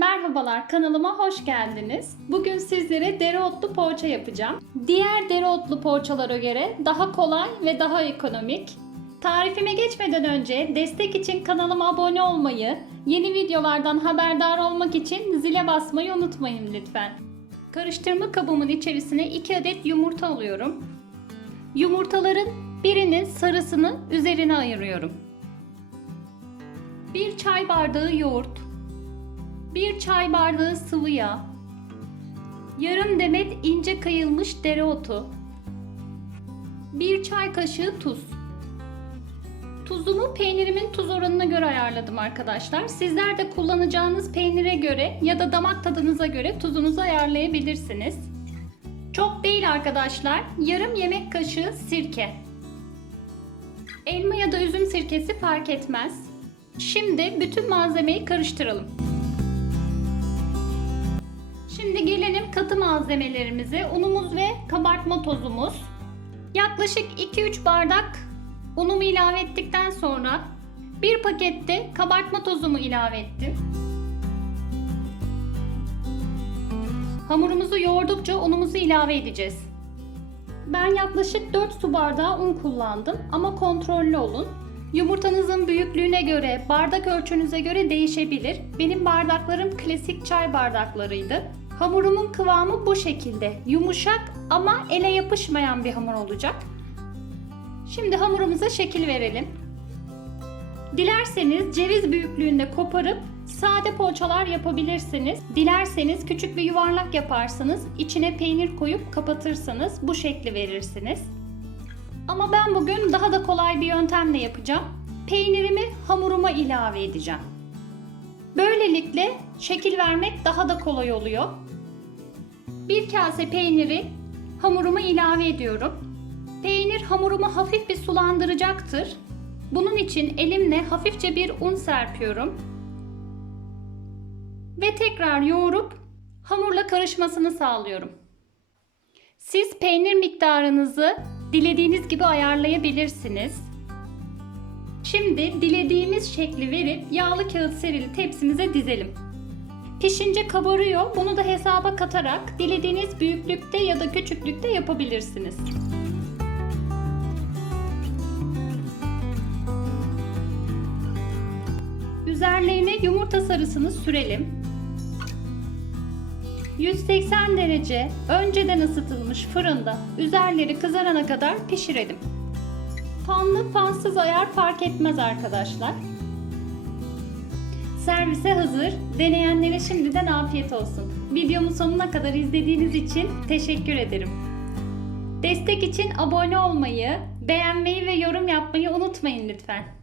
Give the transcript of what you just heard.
Merhabalar kanalıma hoş geldiniz. Bugün sizlere dereotlu poğaça yapacağım. Diğer dereotlu poğaçalara göre daha kolay ve daha ekonomik. Tarifime geçmeden önce destek için kanalıma abone olmayı, yeni videolardan haberdar olmak için zile basmayı unutmayın lütfen. Karıştırma kabımın içerisine 2 adet yumurta alıyorum. Yumurtaların birinin sarısını üzerine ayırıyorum. 1 çay bardağı yoğurt, 1 çay bardağı sıvı yağ, yarım demet ince kıyılmış dereotu, 1 çay kaşığı tuz. Tuzumu peynirimin tuz oranına göre ayarladım arkadaşlar. Sizler de kullanacağınız peynire göre ya da damak tadınıza göre tuzunuzu ayarlayabilirsiniz. Çok değil arkadaşlar. Yarım yemek kaşığı sirke. Elma ya da üzüm sirkesi fark etmez. Şimdi bütün malzemeyi karıştıralım. Şimdi gelelim katı malzemelerimize. Unumuz ve kabartma tozumuz. Yaklaşık 2-3 bardak unumu ilave ettikten sonra bir pakette kabartma tozumu ilave ettim. Hamurumuzu yoğurdukça unumuzu ilave edeceğiz. Ben yaklaşık 4 su bardağı un kullandım ama kontrollü olun. Yumurtanızın büyüklüğüne göre, bardak ölçünüze göre değişebilir. Benim bardaklarım klasik çay bardaklarıydı. Hamurumun kıvamı bu şekilde. Yumuşak ama ele yapışmayan bir hamur olacak. Şimdi hamurumuza şekil verelim. Dilerseniz ceviz büyüklüğünde koparıp sade poğaçalar yapabilirsiniz. Dilerseniz küçük bir yuvarlak yaparsınız. İçine peynir koyup kapatırsanız bu şekli verirsiniz. Ama ben bugün daha da kolay bir yöntemle yapacağım. Peynirimi hamuruma ilave edeceğim. Böylelikle şekil vermek daha da kolay oluyor. Bir kase peyniri hamuruma ilave ediyorum. Peynir hamurumu hafif bir sulandıracaktır. Bunun için elimle hafifçe bir un serpiyorum. Ve tekrar yoğurup hamurla karışmasını sağlıyorum. Siz peynir miktarınızı dilediğiniz gibi ayarlayabilirsiniz. Şimdi dilediğimiz şekli verip yağlı kağıt serili tepsimize dizelim. Pişince kabarıyor. Bunu da hesaba katarak dilediğiniz büyüklükte ya da küçüklükte yapabilirsiniz. Üzerlerine yumurta sarısını sürelim. 180 derece önceden ısıtılmış fırında üzerleri kızarana kadar pişirelim. Fanlı fansız ayar fark etmez arkadaşlar. Servise hazır. Deneyenlere şimdiden afiyet olsun. Videomu sonuna kadar izlediğiniz için teşekkür ederim. Destek için abone olmayı, beğenmeyi ve yorum yapmayı unutmayın lütfen.